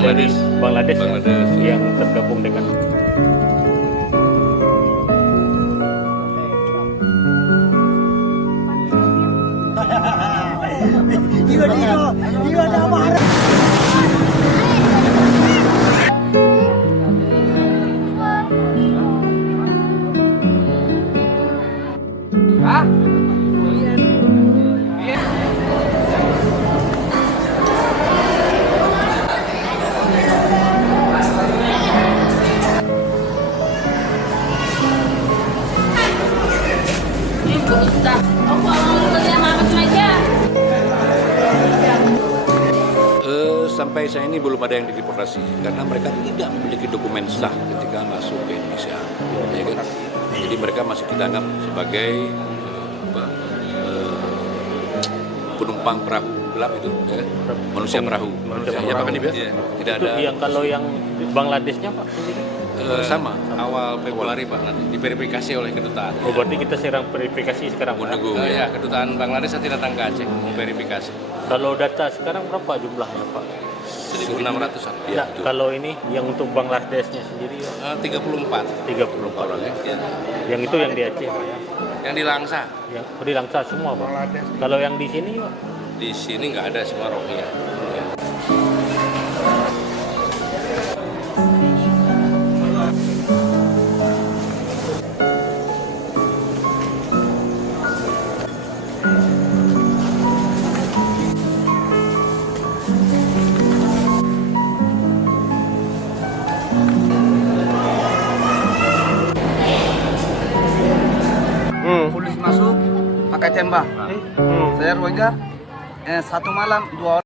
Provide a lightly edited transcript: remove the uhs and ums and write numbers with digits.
dari Bangladesh, Bangladesh, ya, yang tergabung dengan sampai saat ini belum ada yang dideportasi karena mereka tidak memiliki dokumen sah ketika masuk ke Indonesia. Ya kan? Jadi mereka masih kita anggap sebagai penumpang perahu gelap itu, ya? Manusia perahu. Tidak ada. Yang kalau yang Bangladeshnya Pak sendiri? Sama. Awal Februari Pak, nanti diverifikasi oleh kedutaan. Oh, berarti kita sedang verifikasi sekarang. Menunggu. Ya, kedutaan Bangladesh nanti datang ke Aceh verifikasi. Kalau data sekarang berapa jumlahnya Pak? 1.600-an. Ya, kalau ini yang untuk Bangladeshnya sendiri 34 orang ya. Ya. Yang itu yang di Aceh Pak ya. Yang di Langsa. Yang di Langsa semua Pak. Kalau yang di sini Pak? Di sini nggak ada semua Rohingya. Ya. Polis masuk pakai tembak. Saya Rohingya, satu malam 2